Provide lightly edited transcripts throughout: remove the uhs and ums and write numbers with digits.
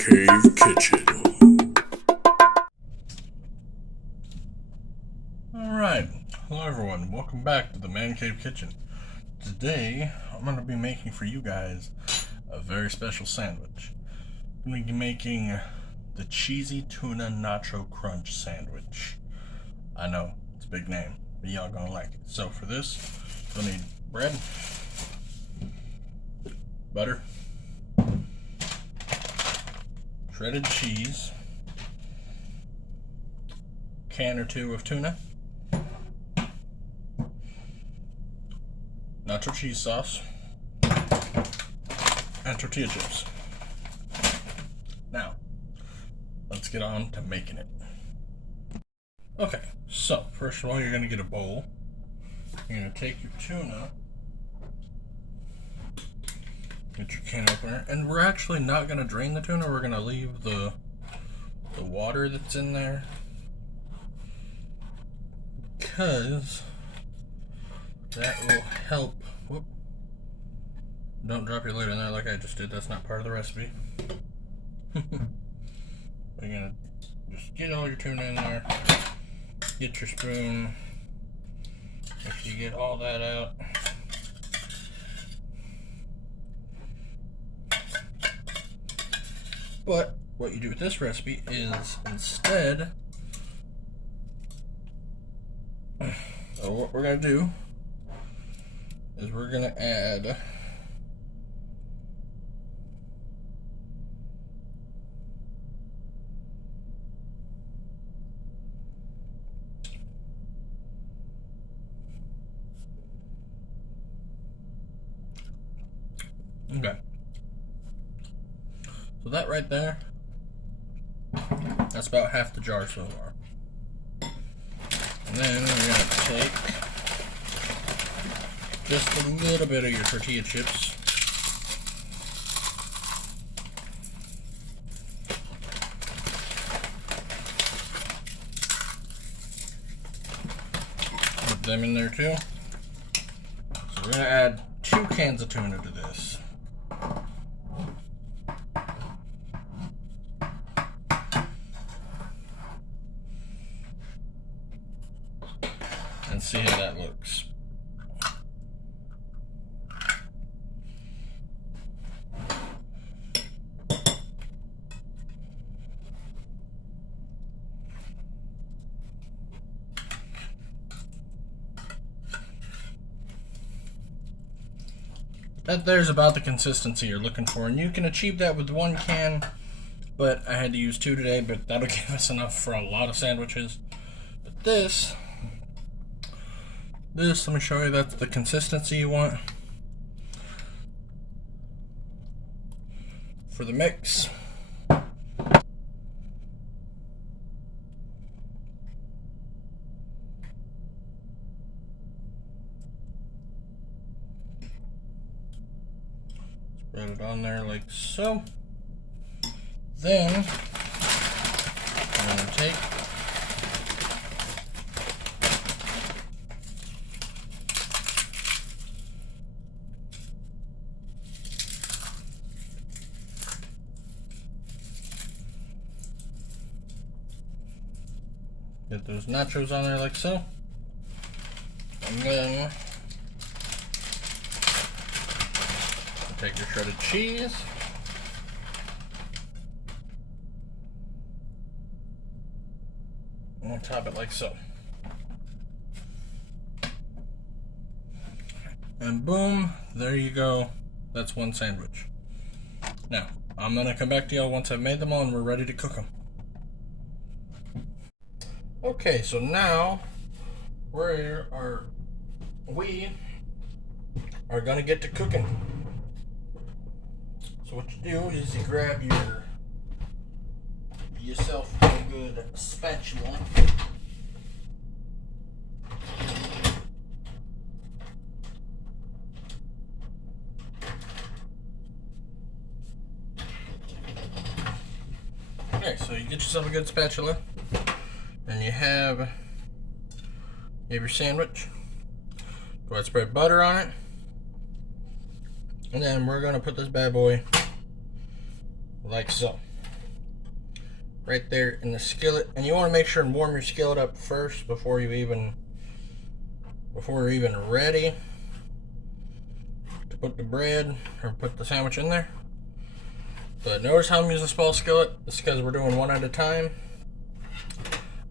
Cave Kitchen. Alright, hello everyone, welcome back to the Man Cave Kitchen. Today, I'm going to be making for you guys a very special sandwich. I'm going to be making the cheesy tuna nacho crunch sandwich. I know, it's a big name, but y'all gonna like it. So for this, you'll need bread, butter, shredded cheese, can or two of tuna, nacho cheese sauce, and tortilla chips. Now, let's get on to making it. Okay, so first of all, you're going to get a bowl. You're going to take your tuna, get your can opener, and we're actually not going to drain the tuna. We're going to leave the water that's in there, because that will help. Whoop. Don't drop your lid in there like I just did. That's not part of the recipe. We're going to just get all your tuna in there. Get your spoon. If you get all that out. But what you do with this recipe is instead, so what we're going to do is we're going to add okay. So that right there, that's about half the jar so far. And then we're going to take just a little bit of your tortilla chips. Put them in there too. So we're going to add 2 cans of tuna to this. And see how that looks. That there's about the consistency you're looking for, and you can achieve that with 1 can, but I had to use 2 today, but that'll give us enough for a lot of sandwiches. But this, let me show you, that's the consistency you want for the mix. Spread it on there like so. Then I'm going to take get those nachos on there like so, and then take your shredded cheese, and top it like so, and boom, there you go. That's 1 sandwich. Now I'm gonna come back to y'all once I've made them all and we're ready to cook them. Okay, so now we are gonna get to cooking. So what you do is you grab yourself a good spatula. Okay, so you get yourself a good spatula, and you have your sandwich. Go ahead and spread butter on it. And then we're gonna put this bad boy like so. right there in the skillet, and you want to make sure and warm your skillet up first before you're even ready to put the bread or put the sandwich in there. But notice how I'm using a small skillet. It's because we're doing one at a time.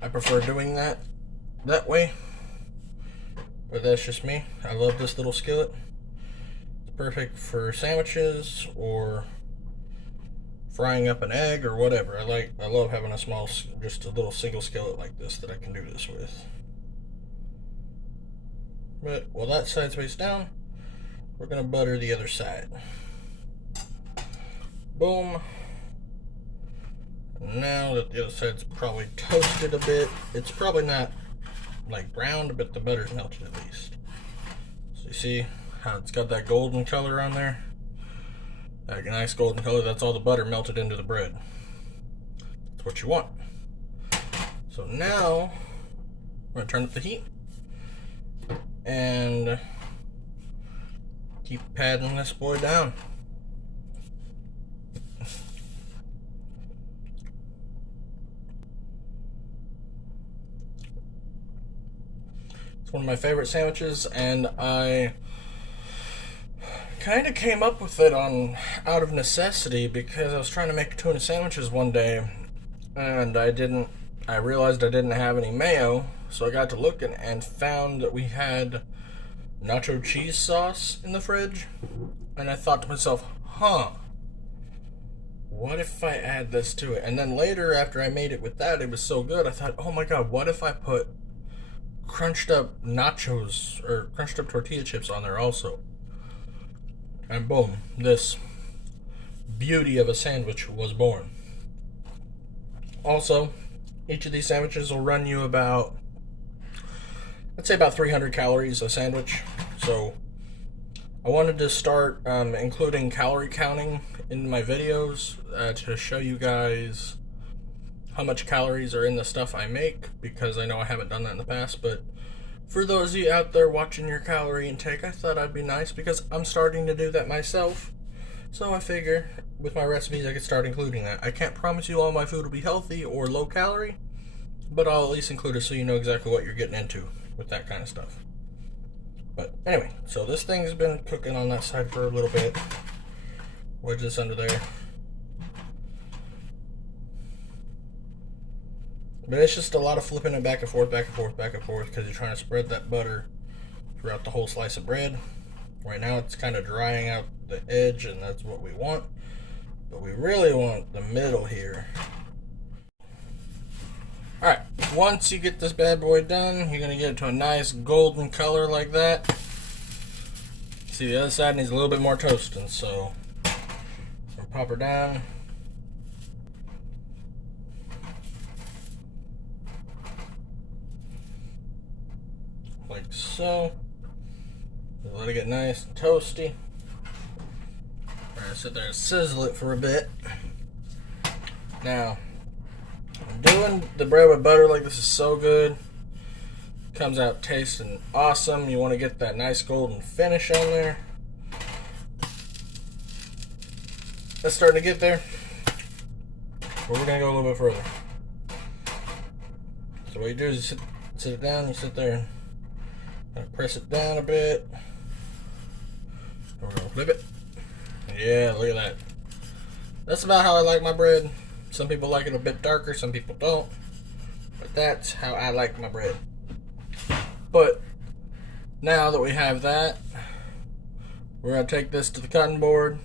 I prefer doing that way, but that's just me. I love this little skillet. It's perfect for sandwiches or frying up an egg or whatever. I love having just a little single skillet like this that I can do this with. But while that side's face down, we're gonna butter the other side. Boom. Now that the other side's probably toasted a bit, it's probably not like browned, but the butter's melted at least. So you see how it's got that golden color on there? That nice golden color, that's all the butter melted into the bread. That's what you want. So now, we're gonna turn up the heat and keep patting this boy down. It's one of my favorite sandwiches, and I kind of came up with it out of necessity because I was trying to make tuna sandwiches one day, and I realized I didn't have any mayo, so I got to looking and found that we had nacho cheese sauce in the fridge, and I thought to myself, what if I add this to it? And then later, after I made it with that, it was so good, I thought, oh my god, what if I put crunched up nachos or crunched up tortilla chips on there also? And boom, this beauty of a sandwich was born. Also, each of these sandwiches will run you about, I'd say about 300 calories a sandwich. So I wanted to start including calorie counting in my videos to show you guys how much calories are in the stuff I make, because I know I haven't done that in the past. But for those of you out there watching your calorie intake, I thought I'd be nice because I'm starting to do that myself. So I figure with my recipes I could start including that. I can't promise you all my food will be healthy or low calorie, but I'll at least include it so you know exactly what you're getting into with that kind of stuff. But anyway, so this thing's been cooking on that side for a little bit. Wedge this under there. But it's just a lot of flipping it back and forth, back and forth, back and forth, because you're trying to spread that butter throughout the whole slice of bread. Right now it's kind of drying out the edge, and that's what we want. But we really want the middle here. Alright, once you get this bad boy done, you're going to get it to a nice golden color like that. See, the other side needs a little bit more toasting, so we'll pop her down. Like so. Let it get nice and toasty. We're gonna sit there and sizzle it for a bit. Now, doing the bread with butter like this is so good. Comes out tasting awesome. You want to get that nice golden finish on there. That's starting to get there. But we're gonna go a little bit further. So what you do is you sit it down, you sit there and press it down a bit. We're gonna flip it. Yeah, look at that. That's about how I like my bread. Some people like it a bit darker, some people don't. But that's how I like my bread. But now that we have that, we're gonna take this to the cutting board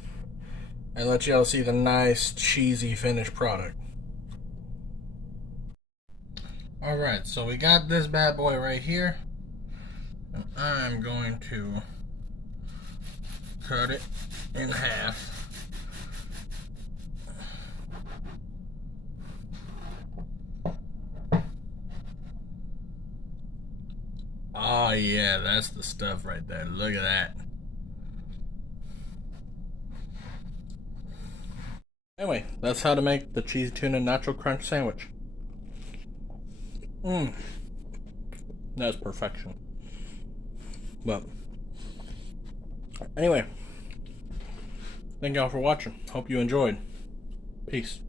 and let y'all see the nice cheesy finished product. Alright, so we got this bad boy right here. And I'm going to cut it in half. Oh yeah, that's the stuff right there. Look at that. Anyway, that's how to make the cheesy tuna nacho crunch sandwich. That's perfection. But anyway, thank y'all for watching. Hope you enjoyed. Peace.